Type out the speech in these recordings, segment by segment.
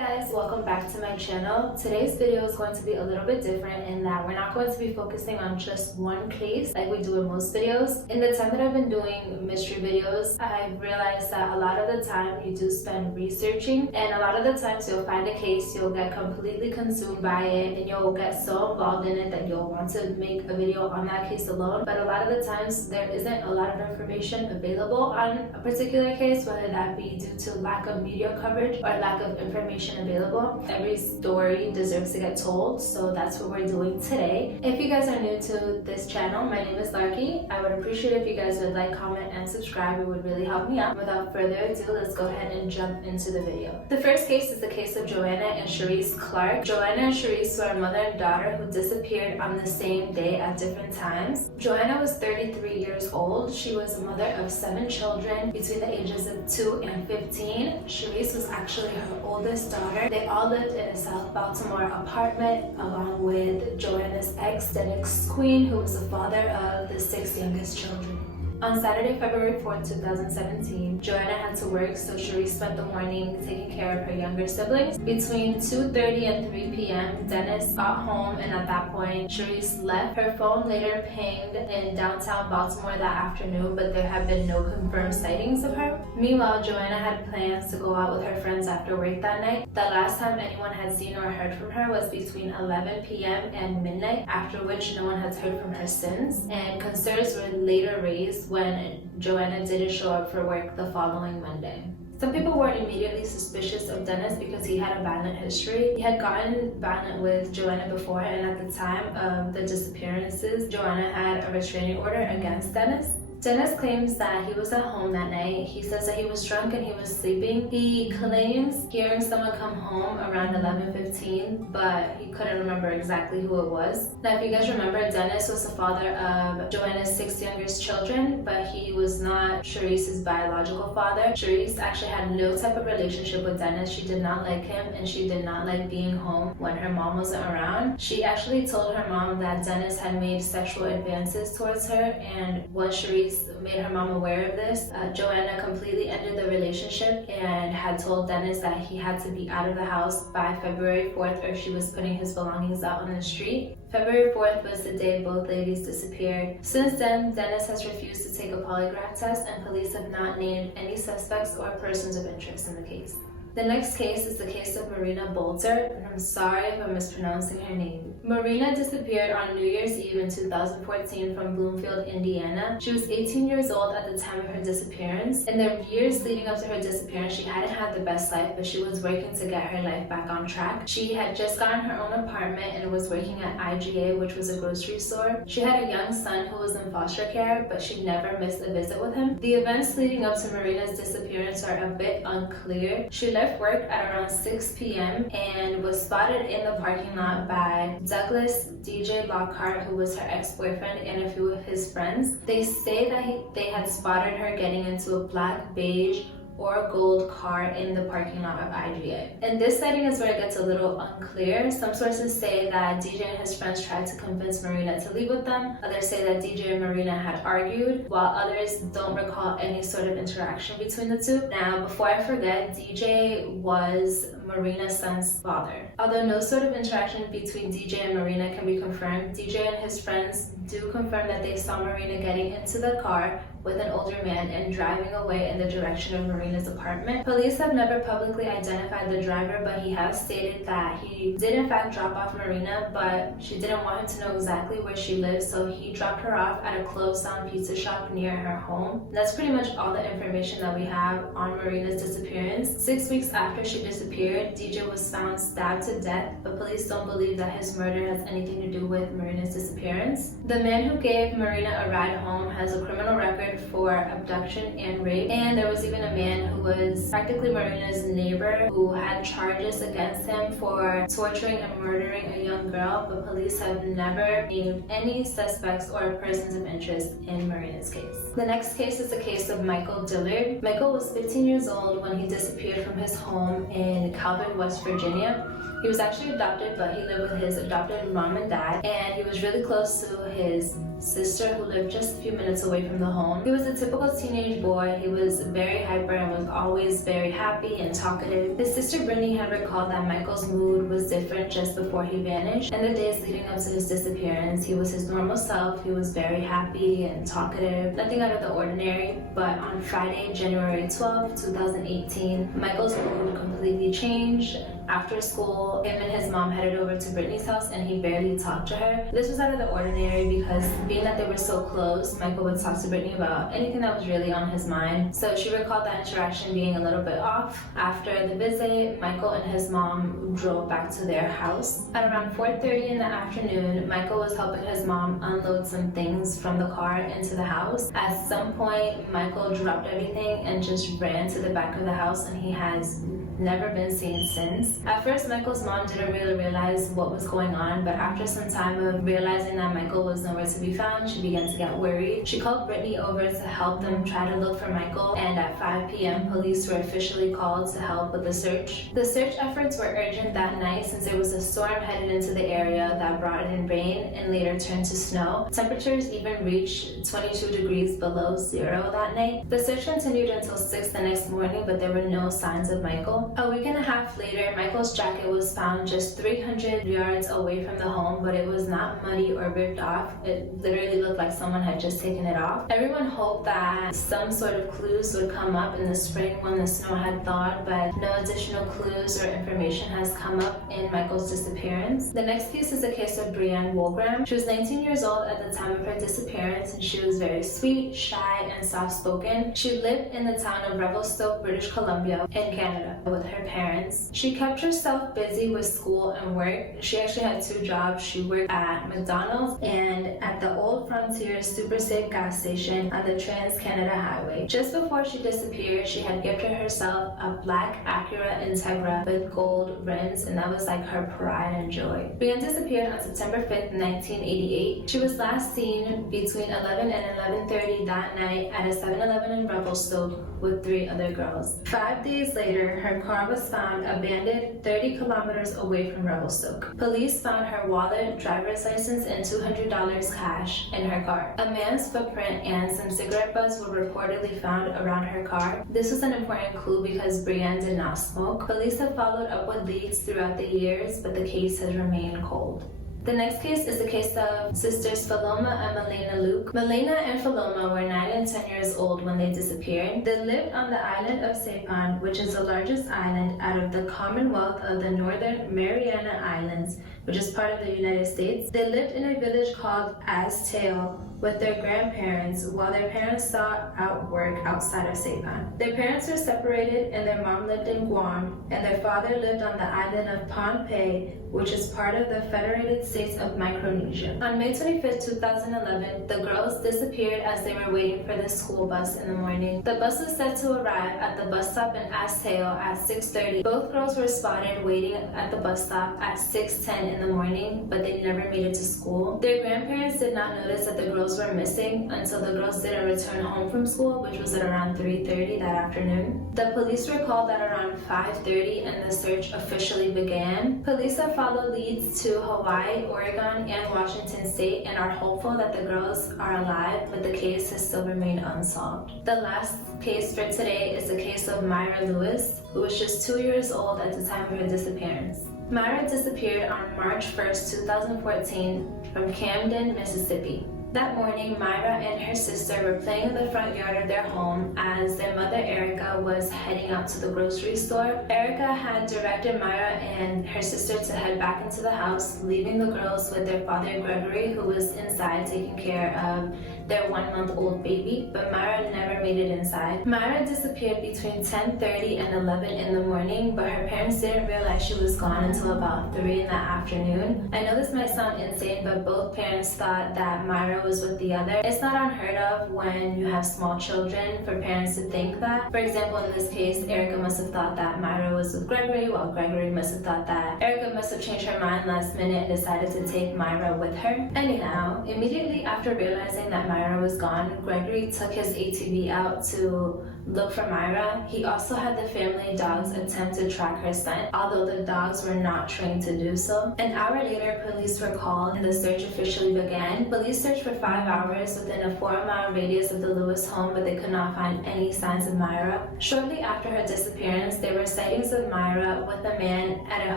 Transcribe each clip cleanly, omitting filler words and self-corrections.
guys, welcome back to my channel. Today's video is going to be a little bit different in that we're not going to be focusing on just one case like we do in most videos. In the time that I've been doing mystery videos, I've realized that a lot of the time you do spend researching, and a lot of the times you'll find a case, you'll get completely consumed by it, and you'll get so involved in it that you'll want to make a video on that case alone. But a lot of the times there isn't a lot of information available on a particular case, whether that be due to lack of media coverage or lack of information available. Every story deserves to get told, so that's what we're doing today. If you guys are new to this channel, my name is Larki. I would appreciate if you guys would like, comment, and subscribe. It would really help me out. Without further ado, let's go ahead and jump into the video. The first case is the case of Joanna and Cherise Clarke. Joanna and Cherise were a mother and daughter who disappeared on the same day at different times. Joanna was 33 years old. She was a mother of 7 children between the ages of 2 and 15. Cherise was actually her oldest daughter. They all lived in a South Baltimore apartment along with Joanna's ex, the ex-queen, who was the father of the 6 youngest children. On Saturday, February 4th, 2017, Joanna had to work, so Cherise spent the morning taking care of her younger siblings. Between 2:30 and 3 p.m., Dennis got home, and at that point, Cherise left. Her phone later pinged in downtown Baltimore that afternoon, but there had been no confirmed sightings of her. Meanwhile, Joanna had plans to go out with her friends after work that night. The last time anyone had seen or heard from her was between 11 p.m. and midnight, after which no one had heard from her since, and concerns were later raised when Joanna didn't show up for work the following Monday. Some people were immediately suspicious of Dennis because he had a violent history. He had gotten violent with Joanna before, and at the time of the disappearances, Joanna had a restraining order against Dennis. Dennis claims that he was at home that night. He says that he was drunk and he was sleeping. He claims hearing someone come home around 11:15, but he couldn't remember exactly who it was. Now, if you guys remember, Dennis was the father of Joanna's 6 youngest children, but he was not Cherise's biological father. Cherise actually had no type of relationship with Dennis. She did not like him, and she did not like being home when her mom wasn't around. She actually told her mom that Dennis had made sexual advances towards her, and once Cherise made her mom aware of this, Joanna completely ended the relationship and had told Dennis that he had to be out of the house by February 4th or she was putting his belongings out on the street. February 4th was the day both ladies disappeared. Since then, Dennis has refused to take a polygraph test, and police have not named any suspects or persons of interest in the case. The next case is the case of Marina Bolter, and I'm sorry if I'm mispronouncing her name. Marina disappeared on New Year's Eve in 2014 from Bloomfield, Indiana. She was 18 years old at the time of her disappearance. In the years leading up to her disappearance, she hadn't had the best life, but she was working to get her life back on track. She had just gotten her own apartment and was working at IGA, which was a grocery store. She had a young son who was in foster care, but she never missed a visit with him. The events leading up to Marina's disappearance are a bit unclear. She left work at around 6 p.m. and was spotted in the parking lot by Douglas DJ Lockhart, who was her ex-boyfriend, and a few of his friends. They say that they had spotted her getting into a black, beige, or gold car in the parking lot of IGA. And this setting is where it gets a little unclear. Some sources say that DJ and his friends tried to convince Marina to leave with them. Others say that DJ and Marina had argued, while others don't recall any sort of interaction between the two. Now, before I forget, DJ was Marina's son's father. Although no sort of interaction between DJ and Marina can be confirmed, DJ and his friends do confirm that they saw Marina getting into the car with an older man and driving away in the direction of Marina's apartment. Police have never publicly identified the driver, but he has stated that he did in fact drop off Marina, but she didn't want him to know exactly where she lives, so he dropped her off at a closed-down pizza shop near her home. That's pretty much all the information that we have on Marina's disappearance. 6 weeks after she disappeared, DJ was found stabbed to death, but police don't believe that his murder has anything to do with Marina's disappearance. The man who gave Marina a ride home has a criminal record for abduction and rape, and there was even a man who was practically Marina's neighbor who had charges against him for torturing and murdering a young girl, but police have never named any suspects or persons of interest in Marina's case. The next case is the case of Michael Dillard. Michael was 15 years old when he disappeared from his home in Calvin, West Virginia. He was actually adopted, but he lived with his adopted mom and dad, and he was really close to his sister who lived just a few minutes away from the home. He was a typical teenage boy. He was very hyper and was always very happy and talkative. His sister Brittany had recalled that Michael's mood was different just before he vanished. In the days leading up to his disappearance, he was his normal self. He was very happy and talkative, nothing out of the ordinary. But on Friday, January 12, 2018, Michael's mood completely changed. After school, him and his mom headed over to Brittany's house and he barely talked to her. This was out of the ordinary because being that they were so close, Michael would talk to Brittany about anything that was really on his mind. So she recalled that interaction being a little bit off. After the visit, Michael and his mom drove back to their house. At around 4:30 in the afternoon, Michael was helping his mom unload some things from the car into the house. At some point, Michael dropped everything and just ran to the back of the house, and he has never been seen since. At first, Michael's mom didn't really realize what was going on, but after some time of realizing that Michael was nowhere to be found, she began to get worried. She called Brittany over to help them try to look for Michael, and at 5 p.m. police were officially called to help with the search. The search efforts were urgent that night since there was a storm headed into the area that brought in rain and later turned to snow. Temperatures even reached 22 degrees below zero that night. The search continued until 6 the next morning, but there were no signs of Michael. A week and a half later, Michael's jacket was found just 300 yards away from the home, but it was not muddy or ripped off. It literally looked like someone had just taken it off. Everyone hoped that some sort of clues would come up in the spring when the snow had thawed, but no additional clues or information has come up in Michael's disappearance. The next case is the case of Brianna WOLGRAM. She was 19 years old at the time of her disappearance, and she was very sweet, shy, and soft-spoken. She lived in the town of Revelstoke, British Columbia, in Canada, with her parents. She kept herself busy with school and work. She actually had 2 jobs. She worked at McDonald's and at the Old Frontier Super Safe gas station on the Trans-Canada Highway. Just before she disappeared, she had gifted herself a black Acura Integra with gold rims, and that was like her pride and joy. Brianne disappeared on September 5th, 1988. She was last seen between 11 and 11:30 that night at a 7-Eleven in Revelstoke with 3 other girls. 5 days later, her car was found abandoned 30 kilometers away from Revelstoke. Police found her wallet, driver's license, and $200 cash in her car. A man's footprint and some cigarette butts were reportedly found around her car. This was an important clue because Brianne did not smoke. Police have followed up with leads throughout the years, but the case has remained cold. The next case is the case of sisters FALOMA and MALEINA LUHK. MALEINA and FALOMA were 9 and 10 years old when they disappeared. They lived on the island of Saipan, which is the largest island out of the Commonwealth of the Northern Mariana Islands, which is part of the United States. They lived in a village called Azteo with their grandparents while their parents sought out work outside of Saipan. Their parents were separated and their mom lived in Guam, and their father lived on the island of Pohnpei, which is part of the Federated States of Micronesia. On May 25, 2011, the girls disappeared as they were waiting for the school bus in the morning. The bus was set to arrive at the bus stop in Azteo at 6:30. Both girls were spotted waiting at the bus stop at 6:10 in the morning, but they never made it to school. Their grandparents did not notice that the girls were missing until the girls didn't return home from school, which was at around 3:30 that afternoon. The police were called at around 5:30 and the search officially began. Police have followed leads to Hawaii, Oregon, and Washington State and are hopeful that the girls are alive, but the case has still remained unsolved. The last case for today is the case of Myra Lewis, who was just 2 years old at the time of her disappearance. Myra disappeared on March 1st, 2014 from Camden, Mississippi. That morning, Myra and her sister were playing in the front yard of their home as their mother, Erica, was heading out to the grocery store. Erica had directed Myra and her sister to head back into the house, leaving the girls with their father, Gregory, who was inside taking care of their 1-month-old baby, but Myra never made it inside. Myra disappeared between 10:30 and 11 in the morning, but her parents didn't realize she was gone until about 3 in the afternoon. I know this might sound insane, but both parents thought that Myra was with the other. It's not unheard of when you have small children for parents to think that. For example, in this case, Erica must have thought that Myra was with Gregory, while Gregory must have thought that Erica must have changed her mind last minute and decided to take Myra with her. Anyhow, immediately after realizing that Myra was gone, Gregory took his ATV out to look for Myra. He also had the family dogs attempt to track her scent, although the dogs were not trained to do so. An hour later, police were called and the search officially began. Police searched for 5 hours within a 4-mile radius of the Lewis home, but they could not find any signs of Myra. Shortly after her disappearance, there were sightings of Myra with a man at a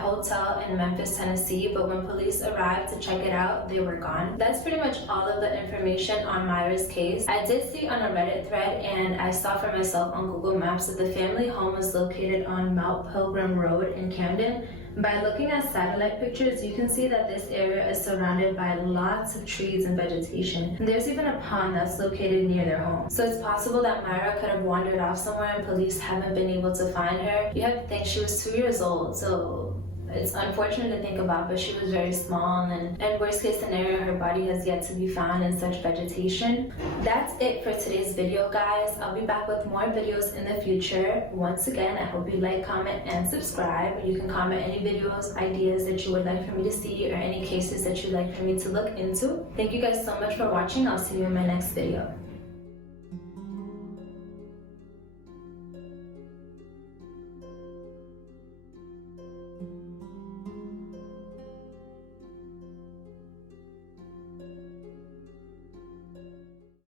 hotel in Memphis, Tennessee, but when police arrived to check it out, they were gone. That's pretty much all of the information on Myra's case. I did see on a Reddit thread, and I saw for myself on Google Maps, that the family home was located on Mount Pilgrim Road in Camden. By looking at satellite pictures, you can see that this area is surrounded by lots of trees and vegetation. And there's even a pond that's located near their home. So it's possible that Myra could have wandered off somewhere and police haven't been able to find her. You have to think she was 2 years old, so it's unfortunate to think about, but she was very small, and worst case scenario, her body has yet to be found in such vegetation. That's it for today's video, guys. I'll be back with more videos in the future. Once again, I hope you like, comment, and subscribe. You can comment any videos, ideas that you would like for me to see, or any cases that you'd like for me to look into. Thank you guys so much for watching. I'll see you in my next video.